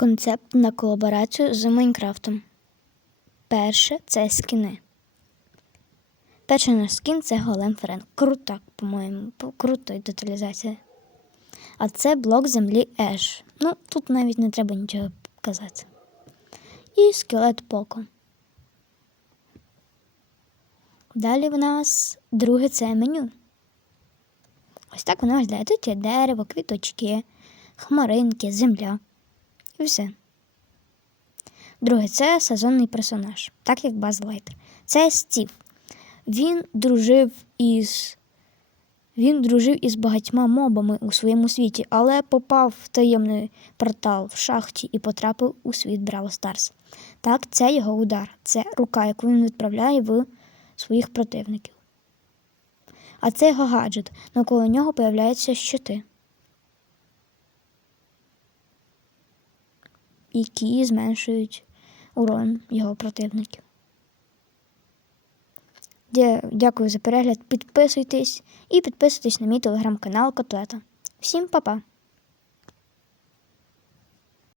Концепт на колаборацію з Майнкрафтом. Перше це скіни. Перший наш скін це Голем Френ. Крута, по-моєму, крута деталізація. А це блок землі Еш. Ну, тут навіть не треба нічого казати. І скелет Поко. Далі в нас друге це меню. Ось так воно виглядає. Тут є дерево, квіточки, хмаринки, земля. І все. Друге, це сезонний персонаж, так як Баз Лайтер. Це Стів. Він дружив із. Він дружив із багатьма мобами у своєму світі, але попав в таємний портал в шахті і потрапив у світ Браво Старс. Так, це його удар, це рука, яку він відправляє в своїх противників. А це його гаджет, навколо нього появляються щити. Які зменшують урон його противників. Дякую за перегляд. Підписуйтесь і підписуйтесь на мій телеграм-канал Котлета. Всім па-па!